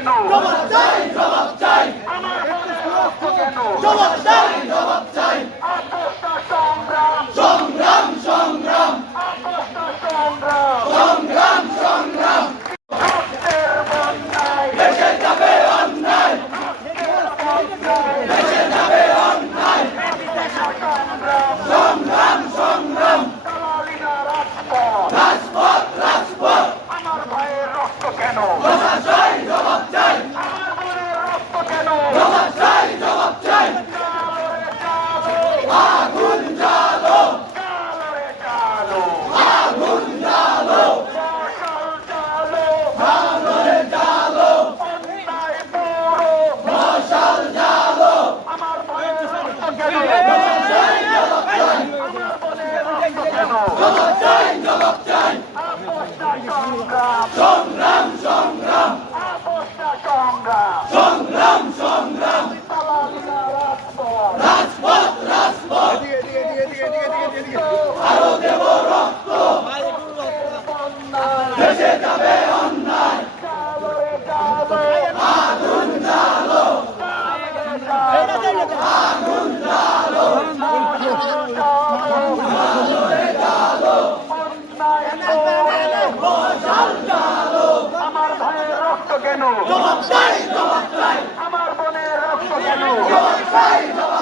কেন? জবাব চাই, জবাব চাই, আমার বোনের রক্ত কেন? জবাব চাই, জবাব চাই। আপোষটা সংগ্রাম, সংগ্রাম, সংগ্রাম, আপোষটা সংগ্রাম, সংগ্রাম, সংগ্রাম। রক্তের বন্যায়, দেশে যাবে অন্যায়, রক্তের বন্যায়, দেশে যাবে অন্যায়। সংগ্রাম, সংগ্রাম, সংগ্রাম, দালালিরা রাজপথ, রাজপথ, রাজপথ। আমার ভাইয়ের রক্ত কেন? জবাব চাই, জবাব চাই, আমার বোনের রক্ত কেন? জবাব চাই, জবাব চাই। চালো রে চালো, আগুন জ্বালো, চালো রে চালো, আগুন জ্বালো, মশাল চালো, জ্বালো রে জ্বালো, অন্যায় পুরো, মশাল জ্বালো। আমার ভাইয়ের রক্ত কেন? জবাব চাই, জবাব চাই, আমার বোনের রক্ত কেন? জবাব চাই, জবাব চাই। আপোষটা সংগ্রাম, সংগ্রাম, সংগ্রাম, আপোষটা সংগ্রাম, সংগ্রাম, সংগ্রাম। দালালিরা রাজপথ, রাজপথ, রাজপথ, আরো দেব রক্ত, বন্যায়, দেশে যাবে অন্যায়। চালো রে চালো, আগুন জ্বালো, আগুন জ্বালো, জ্বালো রে জ্বালো, মশাল জ্বালো। আমার ভাইয়ের রক্ত কেন? জবাব চাই, জবাব চাই, আমার বোনের রক্ত কেন? জবাব চাই, জবাব